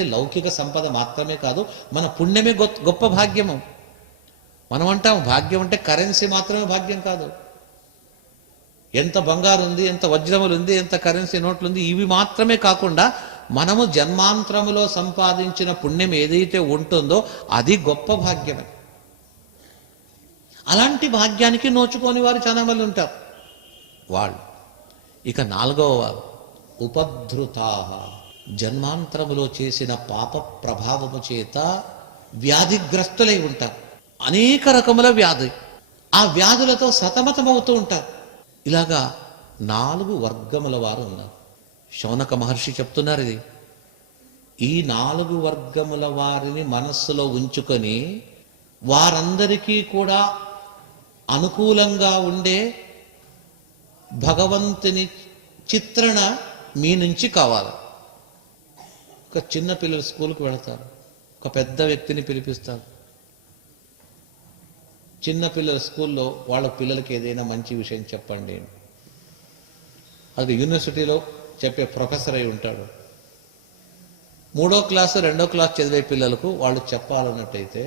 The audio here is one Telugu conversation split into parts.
అంటే లౌకిక సంపద మాత్రమే కాదు, మన పుణ్యమే గొప్ప భాగ్యము. మనం అంటాం భాగ్యం అంటే కరెన్సీ మాత్రమే భాగ్యం కాదు. ఎంత బంగారు ఉంది, ఎంత వజ్రములు ఉంది, ఎంత కరెన్సీ నోట్లు ఉంది, ఇవి మాత్రమే కాకుండా మనము జన్మాంతరములో సంపాదించిన పుణ్యం ఏదైతే ఉంటుందో అది గొప్ప భాగ్యమే. అలాంటి భాగ్యానికి నోచుకొని వారు చాలా మంది ఉంటారు. వాళ్ళు ఇక 4వ వారు ఉపధృతాః, జన్మాంతరములో చేసిన పాప ప్రభావము చేత వ్యాధిగ్రస్తులై ఉంటారు. అనేక రకముల వ్యాధి, ఆ వ్యాధులతో సతమతమవుతూ ఉంటారు. ఇలాగా 4 వర్గముల వారు ఉన్నారు. శౌనక మహర్షి చెప్తున్నారు ఇది. ఈ 4 వర్గముల వారిని మనస్సులో ఉంచుకొని వారందరికీ కూడా అనుకూలంగా ఉండే భగవంతుని చిత్రణ మీ నుంచి కావాలి. ఒక చిన్న పిల్లలు స్కూల్కి వెళతారు, ఒక పెద్ద వ్యక్తిని పిలిపిస్తారు. చిన్న పిల్లల స్కూల్లో వాళ్ళ పిల్లలకి ఏదైనా మంచి విషయం చెప్పండి. అది యూనివర్సిటీలో చెప్పే ప్రొఫెసర్ అయి ఉంటాడు. 3వ క్లాసు 2వ క్లాస్ చదివే పిల్లలకు వాళ్ళు చెప్పాలన్నట్టయితే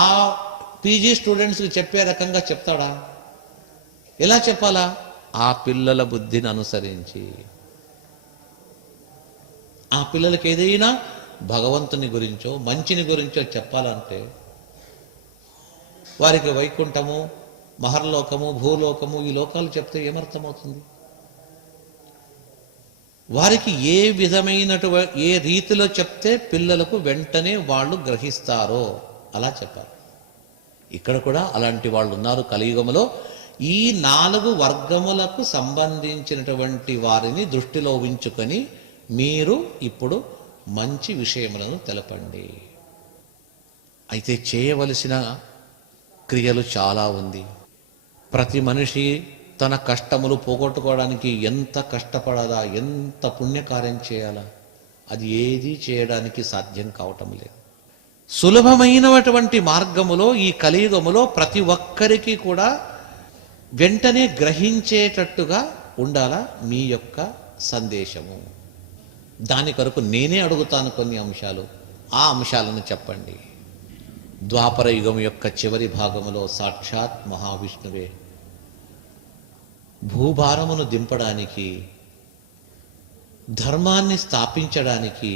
ఆ పీజీ స్టూడెంట్స్కి చెప్పే రకంగా చెప్తాడా? ఎలా చెప్పాలా? ఆ పిల్లల బుద్ధిని అనుసరించి. ఆ పిల్లలకి ఏదైనా భగవంతుని గురించో మంచిని గురించో చెప్పాలంటే వారికి వైకుంఠము, మహర్లోకము, భూలోకము, ఈ లోకాలు చెప్తే ఏమర్థమవుతుంది? వారికి ఏ విధమైనటువంటి ఏ రీతిలో చెప్తే పిల్లలకు వెంటనే వాళ్ళు గ్రహిస్తారో అలా చెప్పాలి. ఇక్కడ కూడా అలాంటి వాళ్ళు ఉన్నారు కలియుగములో. ఈ 4 వర్గములకు సంబంధించినటువంటి వారిని దృష్టిలో ఉంచుకొని మీరు ఇప్పుడు మంచి విషయములను తెలపండి. అయితే చేయవలసిన క్రియలు చాలా ఉంది. ప్రతి మనిషి తన కష్టములు పోగొట్టుకోవడానికి ఎంత కష్టపడాలా, ఎంత పుణ్యకార్యం చేయాలా, అది ఏది చేయడానికి సాధ్యం కావటం లేదు. సులభమైనటువంటి మార్గములో ఈ కలియుగములో ప్రతి ఒక్కరికి కూడా వెంటనే గ్రహించేటట్టుగా ఉండాలా మీ యొక్క సందేశము. దాని కొరకు నేనే అడుగుతాను కొన్ని అంశాలు, ఆ అంశాలను చెప్పండి. ద్వాపర యుగం యొక్క చివరి భాగములో సాక్షాత్ మహావిష్ణువే భూభారమును దింపడానికి, ధర్మాన్ని స్థాపించడానికి,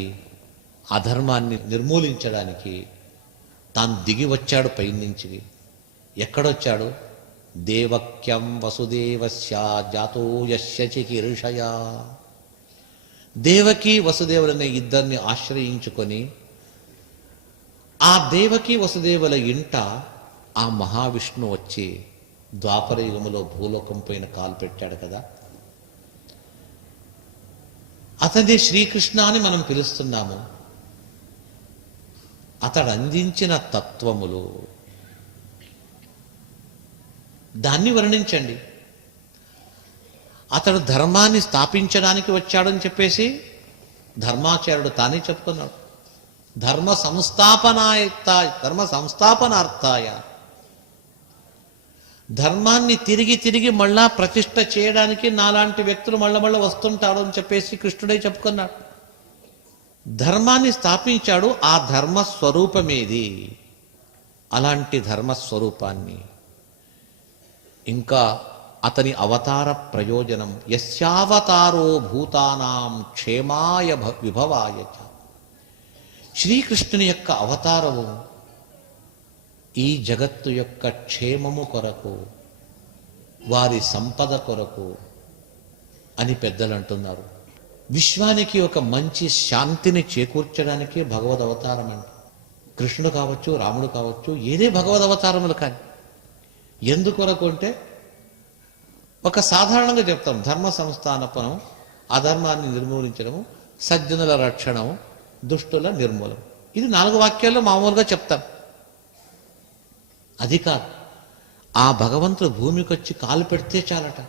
అధర్మాన్ని నిర్మూలించడానికి తాను దిగి వచ్చాడు పైనుంచి. ఎక్కడొచ్చాడు? దేవక్యం వసుదేవస్య జాతో యస్య చికీర్షయా. దేవకి వసుదేవులనే ఇద్దరిని ఆశ్రయించుకొని ఆ దేవకి వసుదేవుల ఇంట ఆ మహావిష్ణు వచ్చి ద్వాపర యుగములో భూలోకం పైన కాలు పెట్టాడు కదా. అతని శ్రీకృష్ణ అని మనం పిలుస్తున్నాము. అతడు అందించిన తత్వములు దాన్ని వర్ణించండి. అతడు ధర్మాన్ని స్థాపించడానికి వచ్చాడని చెప్పేసి ధర్మాచార్యుడు తానే చెప్పుకున్నాడు. ధర్మ సంస్థాపనార్థాయ, ధర్మాన్ని తిరిగి తిరిగి మళ్ళా ప్రతిష్ఠ చేయడానికి నాలాంటి వ్యక్తులు మళ్ళా వస్తుంటాడు అని చెప్పేసి కృష్ణుడే చెప్పుకున్నాడు. ధర్మాన్ని స్థాపించాడు. ఆ ధర్మస్వరూపమేది? అలాంటి ధర్మస్వరూపాన్ని ఇంకా అతని అవతార ప్రయోజనం యస్యావతారో భూతానాం క్షేమాయ విభవాయ చ. శ్రీకృష్ణుని యొక్క అవతారము ఈ జగత్తు యొక్క క్షేమము కొరకు, వారి సంపద కొరకు అని పెద్దలు అంటున్నారు. విశ్వానికి ఒక మంచి శాంతిని చేకూర్చడానికి భగవద్ అవతారం అంట. కృష్ణుడు కావచ్చు, రాముడు కావచ్చు, ఏదే భగవద్ అవతారములు. కానీ ఎందుకొరకు అంటే ఒక సాధారణంగా చెప్తాం, ధర్మ సంస్థాపనం, అధర్మాన్ని నిర్మూలించడము, సజ్జనుల రక్షణము, దుష్టుల నిర్మూలన. ఇది 4 వాక్యాల్లో మామూలుగా చెప్తాం. అది కాదు, ఆ భగవంతుడు భూమికి వచ్చి కాలు పెడితే చాలట,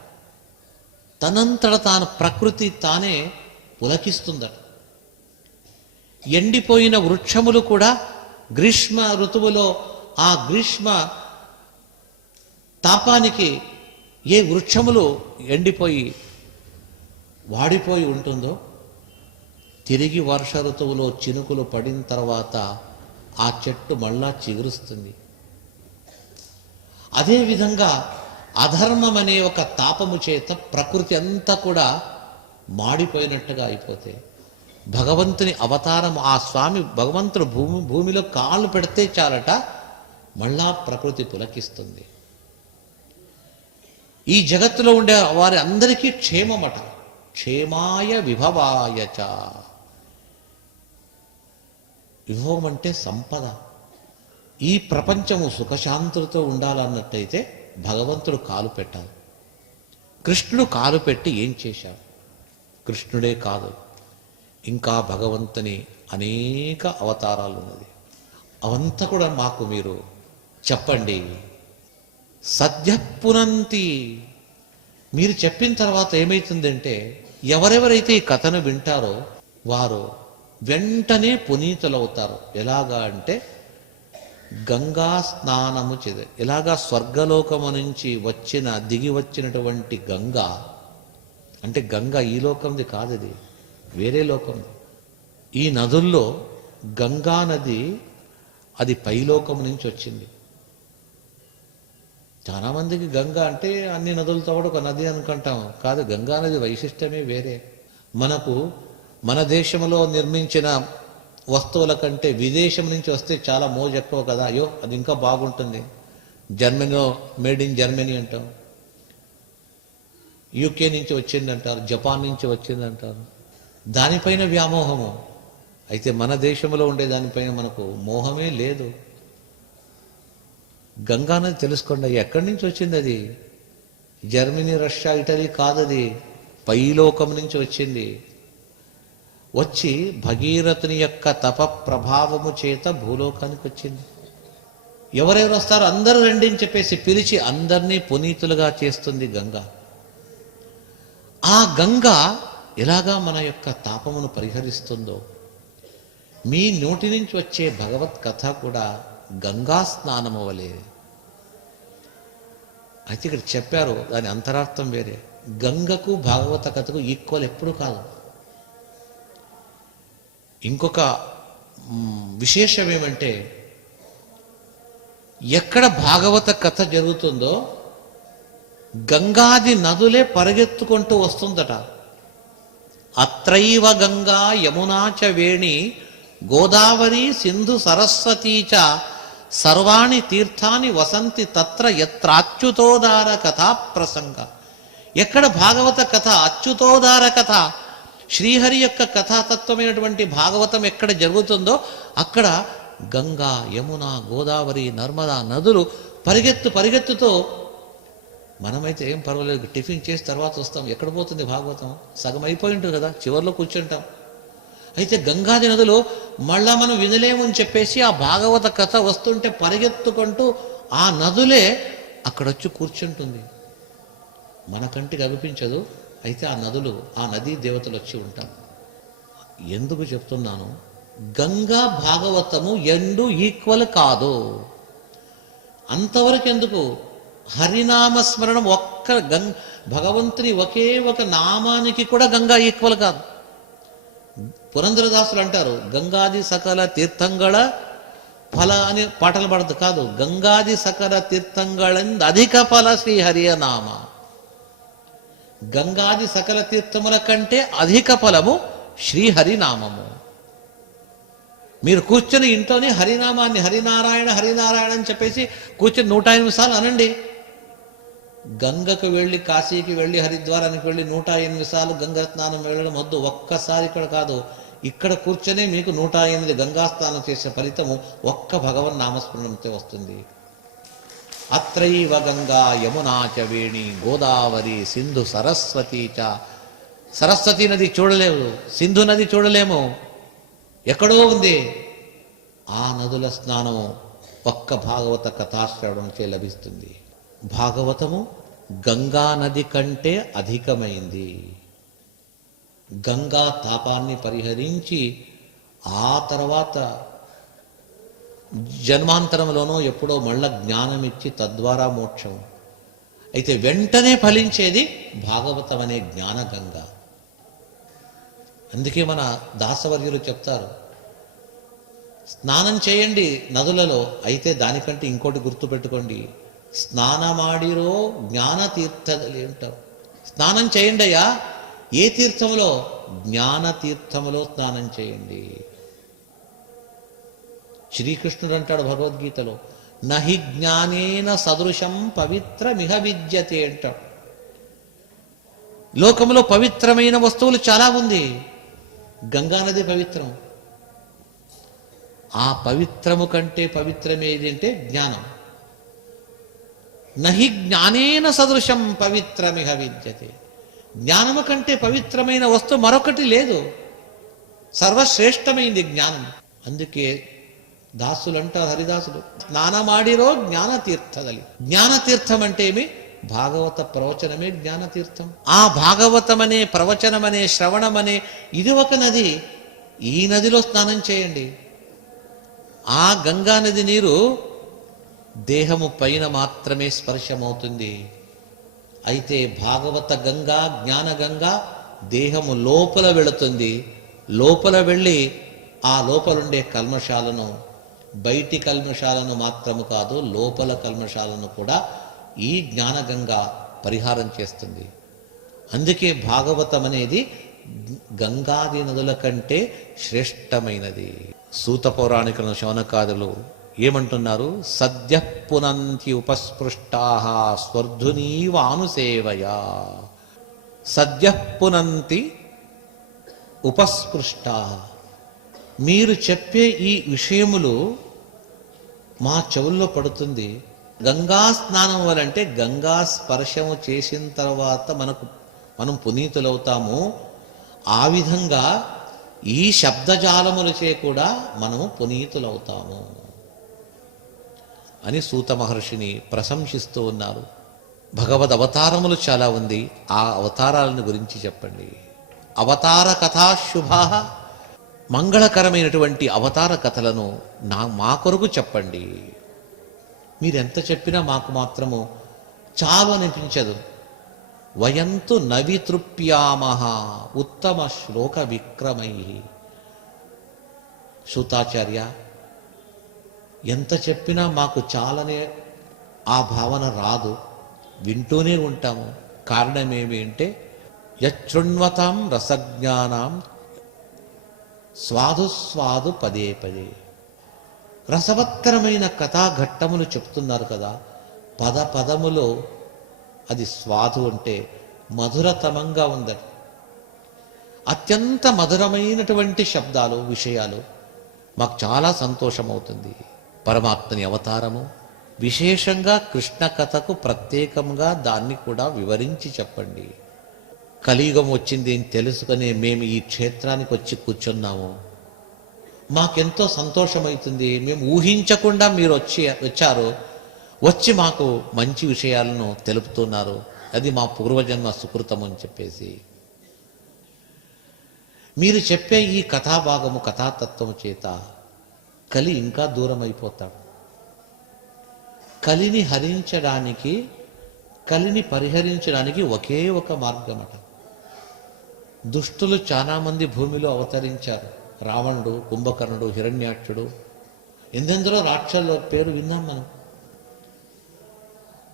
తనంతట తాను ప్రకృతి తానే పులకిస్తుందట. ఎండిపోయిన వృక్షములు కూడా గ్రీష్మ ఋతువులో ఆ గ్రీష్మ తాపానికి ఏ వృక్షములు ఎండిపోయి వాడిపోయి ఉంటుందో తిరిగి వర్ష ఋతువులో చినుకులు పడిన తర్వాత ఆ చెట్టు మళ్ళా చిగురుస్తుంది. అదేవిధంగా అధర్మం అనే ఒక తాపము చేత ప్రకృతి అంతా కూడా మాడిపోయినట్టుగా అయిపోతే భగవంతుని అవతారం, ఆ స్వామి భగవంతుడు భూమిలో కాళ్ళు పెడితే చాలట మళ్ళా ప్రకృతి పులకిస్తుంది. ఈ జగత్తులో ఉండే వారి అందరికీ క్షేమమట. క్షేమాయ విభవాయచ. విభవం అంటే సంపద. ఈ ప్రపంచము సుఖశాంతులతో ఉండాలన్నట్టయితే భగవంతుడు కాలు పెట్టాలి. కృష్ణుడు కాలు పెట్టి ఏం చేశాడు? కృష్ణుడే కాదు, ఇంకా భగవంతుని అనేక అవతారాలు ఉన్నది. అవంతా కూడా మాకు మీరు చెప్పండి. సద్య పునంతి. మీరు చెప్పిన తర్వాత ఏమవుతుందంటే ఎవరెవరైతే ఈ కథను వింటారో వారు వెంటనే పునీతులవుతారు. ఎలాగా అంటే గంగా స్నానము చేదే. ఇలాగా స్వర్గలోకము నుంచి దిగి వచ్చినటువంటి గంగా అంటే గంగా ఈ లోకంది కాదు, ఇది వేరే లోకం. ఈ నదుల్లో గంగా నది అది పైలోకం నుంచి వచ్చింది. చాలామందికి గంగా అంటే అన్ని నదులతో కూడా ఒక నది అనుకుంటాం. కాదు, గంగా నది వైశిష్టమే వేరే. మన దేశంలో నిర్మించిన వస్తువుల కంటే విదేశం నుంచి వస్తే చాలా మోజు ఎక్కువ కదా. అయ్యో అది ఇంకా బాగుంటుంది, జర్మనీలో మేడ్ ఇన్ జర్మనీ అంటాం, యూకే నుంచి వచ్చిందంటారు, జపాన్ నుంచి వచ్చిందంటారు. దానిపైన వ్యామోహము. అయితే మన దేశంలో ఉండే దానిపైన మనకు మోహమే లేదు. గంగా నది తెలుసుకోండి, ఎక్కడి నుంచి వచ్చింది అది? జర్మనీ, రష్యా, ఇటలీ కాదది, పైలోకం నుంచి వచ్చింది. వచ్చి భగీరథుని యొక్క తప ప్రభావము చేత భూలోకానికి వచ్చింది. ఎవరెవరు వస్తారో అందరూ రండి అని చెప్పేసి పిలిచి అందరినీ పునీతులుగా చేస్తుంది గంగా. ఆ గంగా ఎలాగా మన యొక్క తాపమును పరిహరిస్తుందో, మీ నోటి నుంచి వచ్చే భగవత్ కథ కూడా గంగా స్నానము వలె. అయితే ఇక్కడ చెప్పారు, దాని అంతరార్థం వేరే. గంగకు భాగవత కథకు ఈక్వల్ ఎప్పుడు కాదు. ఇంకొక విశేషం ఏమంటే ఎక్కడ భాగవత కథ జరుగుతుందో గంగాది నదులే పరిగెత్తుకుంటూ వస్తుందట. అత్రైవ గంగా యమునా చ వేణి గోదావరి సింధు సరస్వతీ చ సర్వాణి తీర్థాని వసంతి తత్ర యత్రాచ్యుతోదార కథా ప్రసంగ. ఎక్కడ భాగవత కథ, అచ్యుతోదార కథ, శ్రీహరి యొక్క కథాతత్వమైనటువంటి భాగవతం ఎక్కడ జరుగుతుందో అక్కడ గంగా, యమున, గోదావరి, నర్మదా నదులు పరిగెత్తుతో. మనమైతే ఏం పర్వాలేదు, టిఫిన్ చేసి తర్వాత వస్తాం. ఎక్కడ పోతుంది భాగవతం? సగం అయిపోయి ఉంటుంది కదా, చివరిలో కూర్చుంటాం. అయితే గంగాది నదులు మళ్ళా మనం వినలేమని చెప్పేసి ఆ భాగవత కథ వస్తుంటే పరిగెత్తుకుంటూ ఆ నదులే అక్కడొచ్చి కూర్చుంటుంది. మన కంటికి అనిపించదు, అయితే ఆ నదులు, ఆ నదీ దేవతలు వచ్చి ఉంటాం. ఎందుకు చెప్తున్నాను? గంగా భాగవతము ఎండు ఈక్వల్ కాదు. అంతవరకు ఎందుకు? హరినామస్మరణం ఒక్క భగవంతుని ఒకే ఒక నామానికి కూడా గంగా ఈక్వల్ కాదు. పురంధరదాసులు అంటారు, గంగాది సకల తీర్థంగళ ఫల అని పాటలు పడదు కాదు, గంగాది సకల తీర్థంగళంద అధిక ఫల శ్రీహరియ నామ. గంగాది సకల తీర్థముల కంటే అధిక ఫలము శ్రీహరినామము. మీరు కూర్చొని ఇంట్లోనే హరినామాన్ని హరినారాయణ హరినారాయణ అని చెప్పేసి కూర్చొని 108 సార్లు అనండి. గంగకు వెళ్ళి, కాశీకి వెళ్ళి, హరిద్వారానికి వెళ్ళి 108 సార్లు గంగా స్నానం వెళ్ళడం వద్దు. ఒక్కసారి ఇక్కడ కాదు, ఇక్కడ కూర్చొని మీకు 108 గంగా స్నానం చేసే ఫలితము ఒక్క భగవన్ నామస్మరణంతో వస్తుంది. అత్రైవ గంగా యమునా చ వేణి గోదావరి సింధు సరస్వతీ చ. సరస్వతీ నది చూడలేము, సింధు నది చూడలేము, ఎక్కడో ఉంది. ఆ నదుల స్నానం ఒక్క భాగవత కథాశ్రవణంచే లభిస్తుంది. భాగవతము గంగా నది కంటే అధికమైంది. గంగా తాపాన్ని పరిహరించి ఆ తర్వాత జన్మాంతరంలోనో ఎప్పుడో మళ్ళా జ్ఞానం ఇచ్చి తద్వారా మోక్షం. అయితే వెంటనే ఫలించేది భాగవతం అనే జ్ఞానగంగ. అందుకే మన దాసవర్యులు చెప్తారు, స్నానం చేయండి నదులలో, అయితే దానికంటే ఇంకోటి గుర్తుపెట్టుకోండి, స్నానమాడిరో జ్ఞాన తీర్థದಲ್ಲಿ అంటారు. స్నానం చేయండి అయ్యా, ఏ తీర్థములో? జ్ఞాన తీర్థములో స్నానం చేయండి. శ్రీకృష్ణుడు అంటాడు భగవద్గీతలో, నహి జ్ఞానేన సదృశం పవిత్రమిహ విద్యతే అంటాడు. లోకంలో పవిత్రమైన వస్తువులు చాలా ఉంది, గంగానది పవిత్రం. ఆ పవిత్రము కంటే పవిత్రమేది అంటే జ్ఞానం. నహి జ్ఞానేన సదృశం పవిత్రమిహ విద్యతే. జ్ఞానము కంటే పవిత్రమైన వస్తువు మరొకటి లేదు, సర్వశ్రేష్టమైంది జ్ఞానం. అందుకే దాసులు అంటారు, హరిదాసులు, స్నానమాడిరో జ్ఞానతీర్థದಲ್ಲಿ. జ్ఞానతీర్థం అంటే ఏమి? భాగవత ప్రవచనమే జ్ఞానతీర్థం. ఆ భాగవతమనే ప్రవచనమనే శ్రవణమనే ఇది ఒక నది. ఈ నదిలో స్నానం చేయండి. ఆ గంగా నది నీరు దేహము పైన మాత్రమే స్పర్శమవుతుంది. అయితే భాగవత గంగా, జ్ఞాన గంగా దేహము లోపల వెళుతుంది. లోపల వెళ్ళి ఆ లోపలుండే కల్మషాలను, బయటి కల్మషాలను మాత్రము కాదు, లోపల కల్మషాలను కూడా ఈ జ్ఞానగంగా పరిహారం చేస్తుంది. అందుకే భాగవతం అనేది గంగాది నదుల కంటే శ్రేష్టమైనది. సూత పౌరాణికుల శౌనకాదులు ఏమంటున్నారు? సద్య పునంతి ఉపస్పృష్టా స్వర్ధునీవానుసేవయా. సద్య పునంతి ఉపస్పృష్టా. మీరు చెప్పే ఈ విషయములు మా చెవుల్లో పడుతుంది. గంగా స్నానం వలంటే గంగా స్పర్శము చేసిన తర్వాత మనం పునీతులవుతాము. ఆ విధంగా ఈ శబ్దజాలములచే కూడా మనము పునీతులవుతాము అని సూత మహర్షిని ప్రశంసిస్తూ ఉన్నారు. భగవద్ అవతారములు చాలా ఉంది, ఆ అవతారాలను గురించి చెప్పండి. అవతార కథా శుభా, మంగళకరమైనటువంటి అవతార కథలను మా కొరకు చెప్పండి. మీరెంత చెప్పినా మాకు మాత్రము చాలు అనిపించదు. వయంతు నవితృప్యామహ ఉత్తమ శ్లోక విక్రమై. సూతాచార్య, ఎంత చెప్పినా మాకు చాలనే ఆ భావన రాదు, వింటూనే ఉంటాము. కారణమేమి అంటే యశృణ్వతాం రసజ్ఞానాం స్వాదు పదే పదే. రసవత్తరమైన కథాఘట్టములు చెప్తున్నారు కదా, పద పదములో అది స్వాదు అంటే మధురతమంగా ఉందని. అత్యంత మధురమైనటువంటి శబ్దాలు, విషయాలు మాకు చాలా సంతోషమవుతుంది. పరమాత్మని అవతారము, విశేషంగా కృష్ణ కథకు ప్రత్యేకంగా దాన్ని కూడా వివరించి చెప్పండి. కలియుగం వచ్చింది అని తెలుసుకునే మేము ఈ క్షేత్రానికి వచ్చి కూర్చున్నాము. మాకెంతో సంతోషమవుతుంది. మేము ఊహించకుండా మీరు వచ్చారు, వచ్చి మాకు మంచి విషయాలను తెలుపుతున్నారు. అది మా పూర్వజన్మ సుకృతం అని చెప్పేసి మీరు చెప్పే ఈ కథాభాగము, కథాతత్వము చేత కలి ఇంకా దూరం అయిపోతాడు. కలిని హరించడానికి, కలిని పరిహరించడానికి ఒకే ఒక మార్గం అట. దుష్టులు చాలా మంది భూమిలో అవతరించారు. రావణుడు, కుంభకర్ణుడు, హిరణ్యాక్షుడు, ఎందెందరో రాక్షసుల పేరు విన్నాం మనం.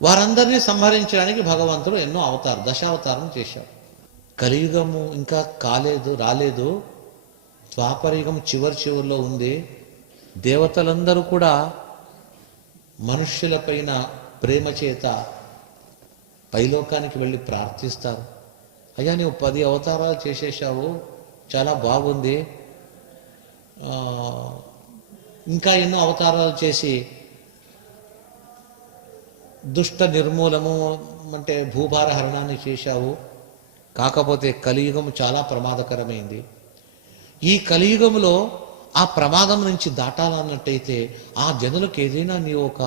వారందరినీ సంహరించడానికి భగవంతుడు ఎన్నో అవతారం, దశావతారం చేశాడు. కలియుగము ఇంకా రాలేదు. ద్వాపరయుగం చివరిలో ఉంది. దేవతలందరూ కూడా మనుష్యులపైన ప్రేమ చేత పైలోకానికి వెళ్ళి ప్రార్థిస్తారు. అయ్యా, నువ్వు 10 అవతారాలు చేసేసావు, చాలా బాగుంది, ఇంకా ఎన్నో అవతారాలు చేసి దుష్ట నిర్మూలము అంటే భూభార హరణాన్ని చేశావు. కాకపోతే కలియుగం చాలా ప్రమాదకరమైంది. ఈ కలియుగంలో ఆ ప్రమాదం నుంచి దాటాలన్నట్టయితే ఆ జనులకు ఏదైనా నీవు ఒక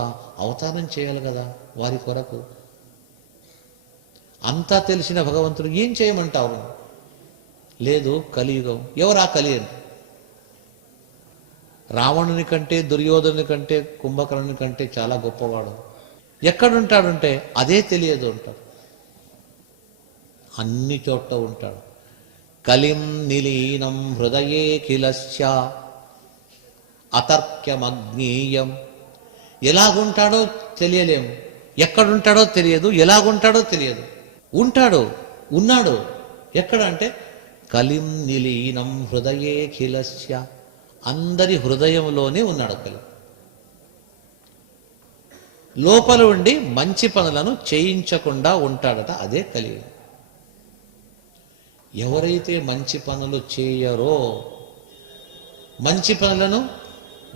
అవతారం చేయాలి కదా వారి కొరకు. అంతా తెలిసిన భగవంతుడు ఏం చేయమంటావు? లేదు, కలియుగం. ఎవరా కలి అంటే? రావణుని కంటే, దుర్యోధనుని కంటే, కుంభకర్ణుని కంటే చాలా గొప్పవాడు. ఎక్కడుంటాడుంటే అదే తెలియదు ఉంటాడు, అన్ని చోట్ల ఉంటాడు. కలిం నిలీనం హృదయే కిలస్య అతర్క్యమజ్ఞేయం. ఎలాగుంటాడో తెలియలేము, ఎక్కడుంటాడో తెలియదు, ఎలాగుంటాడో తెలియదు. ఉన్నాడు ఎక్కడ అంటే కలిం నిలీనం హృదయే కిలస్య, అందరి హృదయంలోనే ఉన్నాడు కలి. లోపల ఉండి మంచి పనులను చేయించకుండా ఉంటాడట, అదే కలియుగం. ఎవరైతే మంచి పనులు చేయరో, మంచి పనులను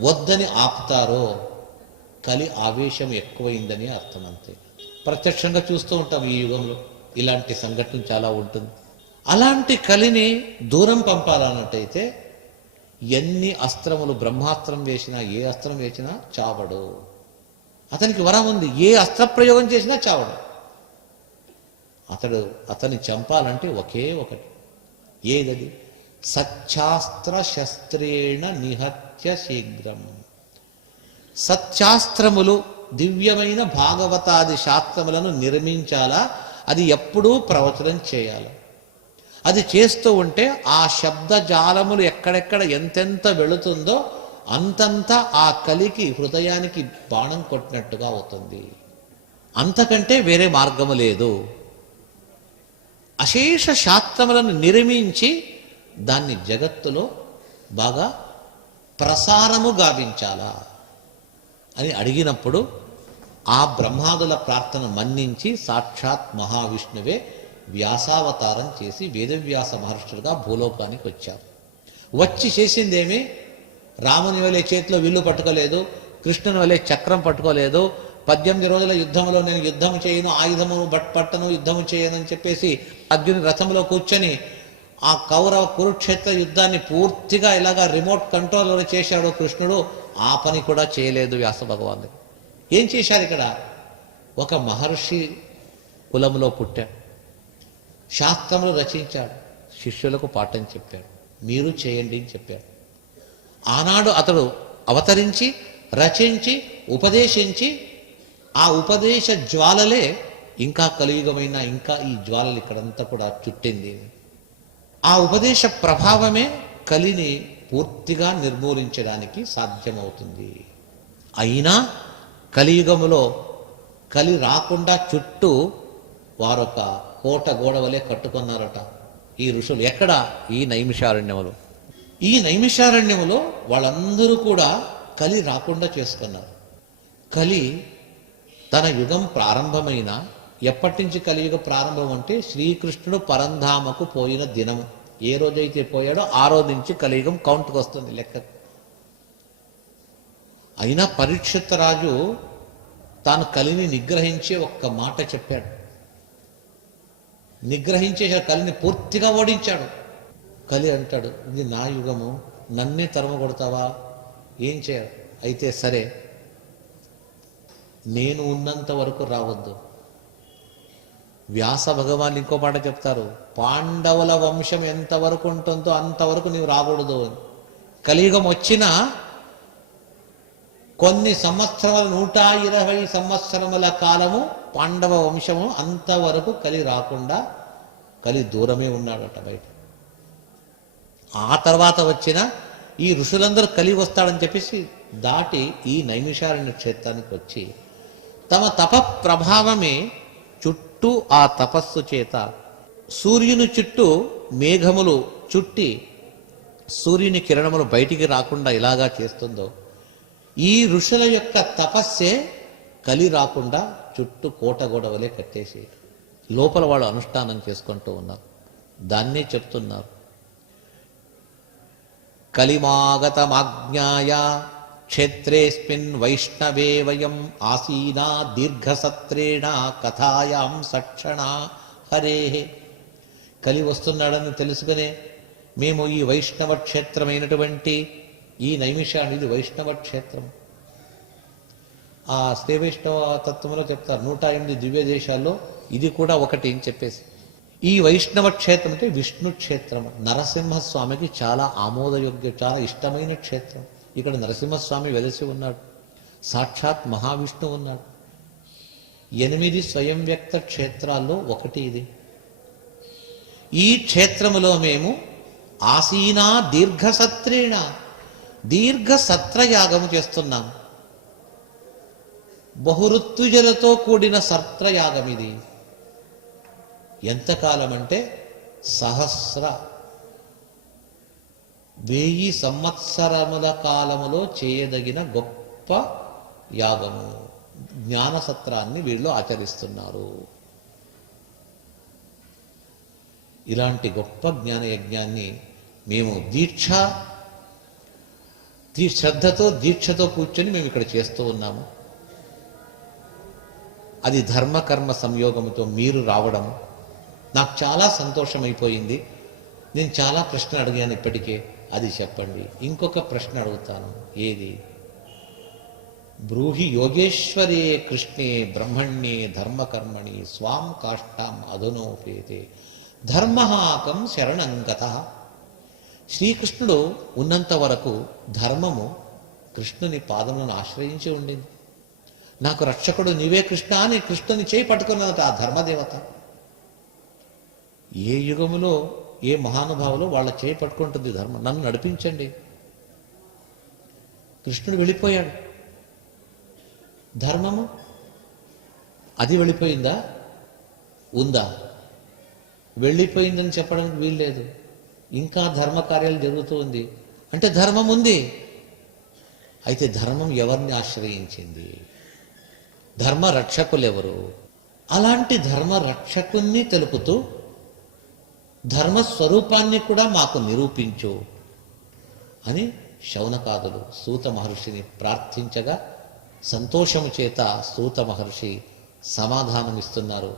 వద్దని ఆపుతారో, కలి ఆవేశం ఎక్కువైందని అర్థం. అంతే, ప్రత్యక్షంగా చూస్తూ ఉంటాం ఈ యుగంలో ఇలాంటి సంఘటన చాలా ఉంటుంది. అలాంటి కలిని దూరం పంపాలన్నట్టయితే ఎన్ని అస్త్రములు, బ్రహ్మాస్త్రం వేసినా, ఏ అస్త్రం వేసినా చావడు. అతనికి వరం ఉంది, ఏ అస్త్ర ప్రయోగం చేసినా చావడు. అతన్ని చంపాలంటే ఒకే ఒకటి, ఏదది? సత్శాస్త్ర శస్త్రేణ నిహత్య శీఘ్రం. సత్శాస్త్రములు, దివ్యమైన భాగవతాది శాస్త్రములను నిర్మించాలా, అది ఎప్పుడూ ప్రవచనం చేయాలి. అది చేస్తూ ఉంటే ఆ శబ్దజాలములు ఎక్కడెక్కడ ఎంతెంత వెళుతుందో అంతంతా ఆ కలికి హృదయానికి బాణం కొట్టినట్టుగా అవుతుంది. అంతకంటే వేరే మార్గము లేదు. అశేష శాస్త్రములను నిర్మించి దాన్ని జగత్తులో బాగా ప్రసారము గావించాలా అని అడిగినప్పుడు ఆ బ్రహ్మాదుల ప్రార్థన మన్నించి సాక్షాత్ మహావిష్ణువే వ్యాసావతారం చేసి వేదవ్యాస మహర్షులుగా భూలోకానికి వచ్చారు. వచ్చి చేసిందేమి? రాముని వలె చేతిలో విల్లు పట్టుకోలేదు, కృష్ణుని వలె చక్రం పట్టుకోలేదు. 18 రోజుల యుద్ధంలో నేను యుద్ధం చేయను, ఆయుధము పట్టను, యుద్ధము చేయను అని చెప్పేసి అర్జుని రథంలో కూర్చొని ఆ కౌరవ కురుక్షేత్ర యుద్ధాన్ని పూర్తిగా ఇలాగా రిమోట్ కంట్రోల్లో చేశాడు కృష్ణుడు. ఆ పని కూడా చేయలేదు వ్యాస భగవానుడు. ఏం చేశారు ఇక్కడ? ఒక మహర్షి కులంలో పుట్టాడు, శాస్త్రములు రచించాడు, శిష్యులకు పాఠం చెప్పాడు, మీరు చేయండి అని చెప్పాడు. ఆనాడు అతడు అవతరించి, రచించి, ఉపదేశించి, ఆ ఉపదేశ జ్వాలలే ఇంకా కలియుగమైన ఇంకా ఈ జ్వాలలు ఇక్కడంతా కూడా చుట్టింది. ఆ ఉపదేశ ప్రభావమే కలిని పూర్తిగా నిర్మూలించడానికి సాధ్యమవుతుంది. అయినా కలియుగములో కలి రాకుండా చుట్టూ వారొక కోట గోడ వలె కట్టుకున్నారట ఈ ఋషులు. ఎక్కడ? ఈ నైమిషారణ్యములో. ఈ నైమిషారణ్యములో వాళ్ళందరూ కూడా కలి రాకుండా చేసుకున్నారు. కలి తన యుగం ప్రారంభమైన ఎప్పటి నుంచి కలియుగ ప్రారంభం అంటే శ్రీకృష్ణుడు పరంధామకు పోయిన దినము. ఏ రోజైతే పోయాడో ఆ రోజు నుంచి కలియుగం కౌంట్కి వస్తుంది లెక్క. అయినా పరీక్షిత్ రాజు తాను కలిని నిగ్రహించి ఒక్క మాట చెప్పాడు. నిగ్రహించే కలిని పూర్తిగా ఓడించాడు. కలి అంటాడు, ఇది నా యుగము, నన్నే తరమ కొడతావా? ఏం చేయాలి? అయితే సరే, నేను ఉన్నంత వరకు రావద్దు. వ్యాస భగవాన్ ఇంకో మాట చెప్తారు, పాండవుల వంశం ఎంతవరకు ఉంటుందో అంతవరకు నీవు రాకూడదు. కలియుగం వచ్చినా కొన్ని సంవత్సరాలు, 120 సంవత్సరముల కాలము పాండవ వంశము అంతవరకు కలి రాకుండా కలి దూరమే ఉన్నాడట బయట. ఆ తర్వాత వచ్చిన ఈ ఋషులందరూ కలిగి వస్తాడని చెప్పేసి దాటి ఈ నైమిషారణ్య క్షేత్రానికి వచ్చి తమ తప ప్రభావమే చుట్టూ ఆ తపస్సు చేత సూర్యుని చుట్టూ మేఘములు చుట్టి సూర్యుని కిరణములు బయటికి రాకుండా ఇలాగా చేస్తుందో, ఈ ఋషుల యొక్క తపస్సే కలి రాకుండా చుట్టూ కోట గొడవలే కట్టేసి లోపల వాళ్ళు అనుష్ఠానం చేసుకుంటూ ఉన్నారు. దాన్నే చెప్తున్నారు, కలిమాగతమాజ్ఞాయ క్షేత్రేస్మిన్ వైష్ణవే వయం ఆసీనా దీర్ఘసత్రేణ కథాయాం సక్షణ హరే. కలి వస్తున్నాడని తెలుసుకునే మేము ఈ వైష్ణవ క్షేత్రమైనటువంటి ఈ నైమిషాన్ని, ఇది వైష్ణవ క్షేత్రం. ఆ శ్రీ వైష్ణవ తత్వంలో చెప్తారు 108 దివ్య దేశాల్లో ఇది కూడా ఒకటి అని చెప్పేసి. ఈ వైష్ణవ క్షేత్రం అంటే విష్ణు క్షేత్రం. నరసింహస్వామికి చాలా ఆమోదయోగ్య, చాలా ఇష్టమైన క్షేత్రం. ఇక్కడ నరసింహస్వామి వెలసి ఉన్నాడు, సాక్షాత్ మహావిష్ణువు ఉన్నాడు. 8 స్వయం వ్యక్త క్షేత్రాల్లో ఒకటి ఇది. ఈ క్షేత్రములో మేము ఆసీనా దీర్ఘసత్రేణ, దీర్ఘసత్రయాగము చేస్తున్నాం. బహుఋత్విజలతో కూడిన సత్రయాగం ఇది. ఎంతకాలం అంటే 1000 సంవత్సరముల కాలములో చేయదగిన గొప్ప యాగము. జ్ఞానసత్రాన్ని వీళ్ళు ఆచరిస్తున్నారు. ఇలాంటి గొప్ప జ్ఞాన యజ్ఞాన్ని మేము శ్రద్ధతో దీక్షతో కూర్చొని మేము ఇక్కడ చేస్తూ ఉన్నాము. అది ధర్మకర్మ సంయోగముతో మీరు రావడం నాకు చాలా సంతోషమైపోయింది. నేను చాలా ప్రశ్న అడిగాను ఇప్పటికే, అది చెప్పండి. ఇంకొక ప్రశ్న అడుగుతాను. ఏది? బ్రూహి యోగేశ్వరే కృష్ణే బ్రహ్మణ్యే ధర్మకర్మణి స్వాం కాష్టాం అధునోపేతే ధర్మహాకం శరణంగత. శ్రీకృష్ణుడు ఉన్నంత వరకు ధర్మము కృష్ణుని పాదములను ఆశ్రయించి ఉండింది. నాకు రక్షకుడు నీవే కృష్ణ అని కృష్ణుని చేయి పట్టుకున్నదట ఆ ధర్మదేవత. ఏ యుగములో ఏ మహానుభావులో వాళ్ళ చేయి పట్టుకుంటుంది ధర్మం. నన్ను నడిపించండి. కృష్ణుడు వెళ్ళిపోయాడు. ధర్మము అది వెళ్ళిపోయిందా? ఉందా? వెళ్ళిపోయిందని చెప్పడానికి వీల్లేదు. ఇంకా ధర్మ కార్యాలు జరుగుతూ ఉంది అంటే ధర్మం ఉంది. అయితే ధర్మం ఎవరిని ఆశ్రయించింది? ధర్మ రక్షకులు ఎవరు? అలాంటి ధర్మ రక్షకుణ్ణి తెలుపుతూ ధర్మస్వరూపాన్ని కూడా మాకు నిరూపించు అని శౌనకాదులు సూత మహర్షిని ప్రార్థించగా సంతోషము చేత సూత మహర్షి సమాధానమిస్తున్నారు.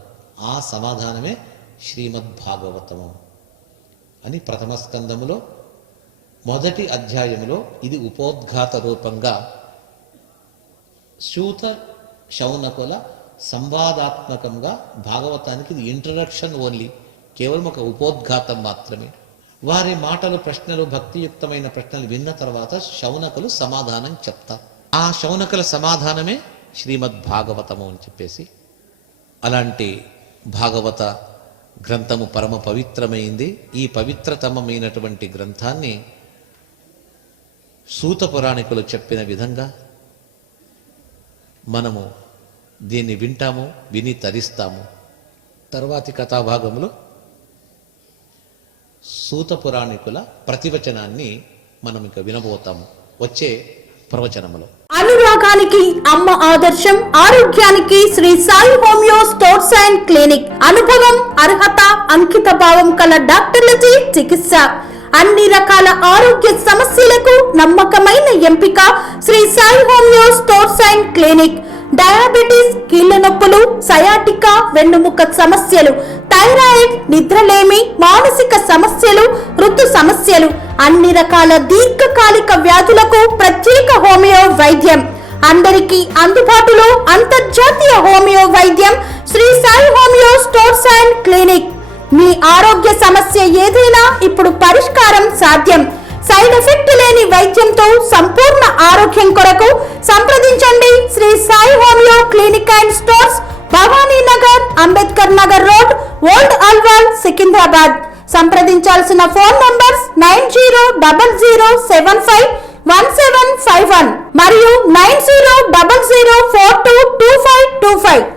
ఆ సమాధానమే శ్రీమద్భాగవతము అని ప్రథమ స్కందములో మొదటి అధ్యాయములో ఇది ఉపోద్ఘాత రూపంగా సూత శౌనకుల సంవాదాత్మకంగా భాగవతానికి ఇది ఇంట్రడక్షన్ ఓన్లీ, కేవలం ఒక ఉపోద్ఘాతం మాత్రమే. వారి మాటలు, ప్రశ్నలు, భక్తియుక్తమైన ప్రశ్నలు విన్న తర్వాత శౌనకులు సమాధానం చెప్తారు. ఆ శౌనకుల సమాధానమే శ్రీమద్భాగవతము అని చెప్పేసి. అలాంటి భాగవత గ్రంథము పరమ పవిత్రమైంది. ఈ పవిత్రతమమైనటువంటి గ్రంథాన్ని సూత పురాణికులు చెప్పిన విధంగా మనము దీన్ని వింటాము, విని తరిస్తాము. తర్వాతి కథాభాగంలో సూత పురాణికుల ప్రతివచనాన్ని మనం ఇక వినబోతాము వచ్చే ప్రవచనములో. అనురాగానికి అమ్మ ఆదర్శం, ఆరోగ్యానికి Shri Sai homeo stores and clinic. అనుభవం, అర్హత, అంకిత భావం కల డాక్టర్లచే చికిత్స. అన్ని రకాల ఆరోగ్య సమస్యలకు నమ్మకమైన ఎంపిక Shri Sai homeo stores and clinic. Diabetes, కీళ్ల నొప్పులు, సయాటికా, వెన్నుముక సమస్యలు, థైరాయిడ్, నిద్రలేమి, మానసిక సమస్యలు, ఋతు సమస్యలు, అన్ని రకాల దీర్ఘకాలిక వ్యాధులకు ప్రత్యేక హోమియో వైద్యం. అందరికీ అందుబాటులో అంతర్జాతీయ హోమియో వైద్యం Sri Sai homeo stores and clinic. మీ ఆరోగ్య సమస్య ఏదైనా ఇప్పుడు పరిష్కారం సాధ్యం. సైడ్ ఎఫెక్ట్ లేని వైద్యంతో సంపూర్ణ ఆరోగ్యం కొరకు సంప్రదించండి Sri Sai homeo clinic and stores, Bhavani Nagar, Ambedkar Nagar road, old Alwal, Secunderabad. సంప్రదించాల్సిన ఫోన్ నంబర్స్ 9000751751 మరియు 9000422525.